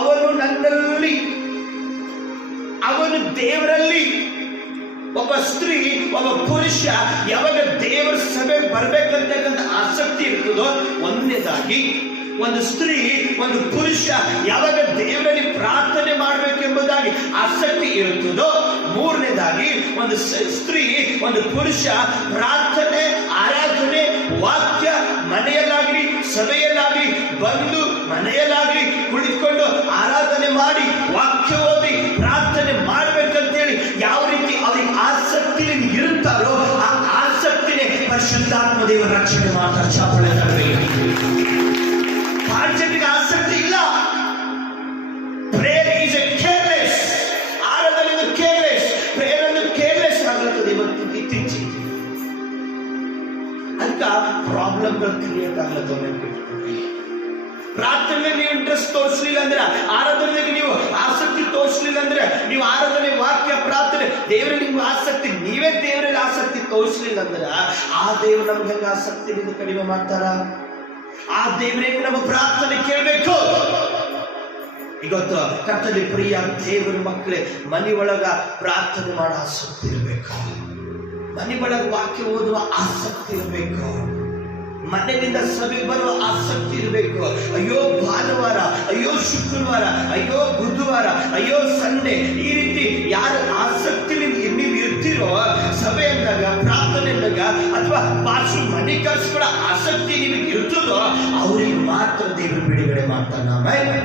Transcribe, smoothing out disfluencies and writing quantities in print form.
ಅವನು ನನ್ನಲ್ಲಿ, ಅವನು ದೇವರಲ್ಲಿ. ಒಬ್ಬ ಸ್ತ್ರೀ, ಒಬ್ಬ ಪುರುಷ ಯಾವಾಗ ದೇವರ ಸಭೆಗೆ ಬರ್ಬೇಕಂತಕ್ಕಂಥ ಆಸಕ್ತಿ ಇರ್ತದೋ, ಒಂದನೇದಾಗಿ ಒಂದು ಸ್ತ್ರೀ, ಒಂದು ಪುರುಷ ಯಾವಾಗ ದೇವರಲ್ಲಿ ಪ್ರಾರ್ಥನೆ ಮಾಡಬೇಕೆಂಬುದಾಗಿ ಆಸಕ್ತಿ ಇರುತ್ತದೋ, ಮೂರನೇದಾಗಿ ಒಂದು ಸ್ತ್ರೀ, ಒಂದು ಪುರುಷ ಪ್ರಾರ್ಥನೆ, ಆರಾಧನೆ, ವಾಕ್ಯ ಮನೆಯಲ್ಲಾಗ್ಲಿ ಸಭೆಯಲ್ಲಾಗ್ಲಿ ಬಂದು ಮನೆಯಲ್ಲಾಗ್ಲಿ ಕುಳಿತುಕೊಂಡು ಆರಾಧನೆ ಮಾಡಿ ವಾಕ್ಯ ಓದಿ ಪ್ರಾರ್ಥನೆ ಮಾಡ್ಬೇಕಂತೇಳಿ ಯಾವ ರೀತಿ ಅವ್ರಿಗೆ ಆಸಕ್ತಿ ಇರುತ್ತಾರೋ ಆ ಆಸಕ್ತಿನೇ ಪರಿಶುದ್ಧಾತ್ಮ ದೇವರ ರಕ್ಷಣೆ ಮಾತ್ರ. ಚಾಪಳೆ ಪಾಂಚಟಿಗೆ ಆಸಕ್ತಿ ಇಲ್ಲ. Prayer is A careless. ಆರಾಧನೆ ಕೇರ್ಲೆಸ್, ಪ್ರೇಯರ್ ಅನ್ನು ಕೇರ್ಲೆಸ್ ಆಗ್ಲತ್ತದೆ ಇವತ್ತು ಇತ್ತೀಚೆಗೆ. ಅದಕ್ಕೆ ಪ್ರಾಬ್ಲಮ್ಗಳು ಕ್ರಿಯೇಟ್ ಆಗ್ಲತ್ತವ. ಪ್ರಾರ್ಥನೆಗೆ ನೀವು ಇಂಟ್ರೆಸ್ಟ್ ತೋರಿಸಲಿಲ್ಲ ಅಂದ್ರೆ, ಆರಾಧನೆಗೆ ನೀವು ಆಸಕ್ತಿ ತೋರಿಸಲಿಲ್ಲ ಅಂದ್ರೆ, ನೀವು ಆರಾಧನೆ, ವಾಕ್ಯ, ಪ್ರಾರ್ಥನೆ, ದೇವರಲ್ಲಿ ನಿಮ್ಗೆ ಆಸಕ್ತಿ, ನೀವೇ ದೇವರಲ್ಲಿ ಆಸಕ್ತಿ ತೋರಿಸಲಿಲ್ಲ ಅಂದ್ರೆ, ಆ ದೇವರು ನಮ್ಗೆ ಹೆಂಗ ಆಸಕ್ತಿಯಿಂದ ಕಡಿಮೆ ಮಾಡ್ತಾರ? ಆ ದೇವರೇ ನಮ್ಮ ಪ್ರಾರ್ಥನೆ ಕೇಳಬೇಕು. ಇವತ್ತು ಕರ್ತನಲ್ಲಿ ಪ್ರಿಯ ದೇವರ ಮಕ್ಕಳೇ, ಮನೆ ಒಳಗ ಪ್ರಾರ್ಥನೆ ಮಾಡೋ ಆಸಕ್ತಿ ಇರಬೇಕು. ಮನೆ ಒಳಗ ವಾಕ್ಯ ಓದುವ ಆಸಕ್ತಿ ಇರಬೇಕು. ಮನೆಯಿಂದ ಸಭೆ ಬರುವ ಆಸಕ್ತಿ ಇರಬೇಕು. ಅಯ್ಯೋ ಭಾನುವಾರ, ಅಯ್ಯೋ ಶುಕ್ರವಾರ, ಅಯ್ಯೋ ಬುಧವಾರ, ಅಯ್ಯೋ ಸಂಡೆ, ಈ ರೀತಿ ಯಾರ ಆಸಕ್ತಿ ನೀವು ಇರ್ತೀರೋ ಸಭೆ ಅಂದಾಗ, ಪ್ರಾರ್ಥನೆ ಅಂದಾಗ, ಅಥವಾ ಬಾಸು ಮನೆ ಕಳ್ಸ್ಕೊಳ್ಳೋ ಆಸಕ್ತಿ ನಿಮಗೆ ಇರ್ತದೋ ಅವ್ರಿಗೆ ಮಾತ್ರ ದೇವರು ಬಿಡುಗಡೆ ಮಾಡ್ತಾನೆ.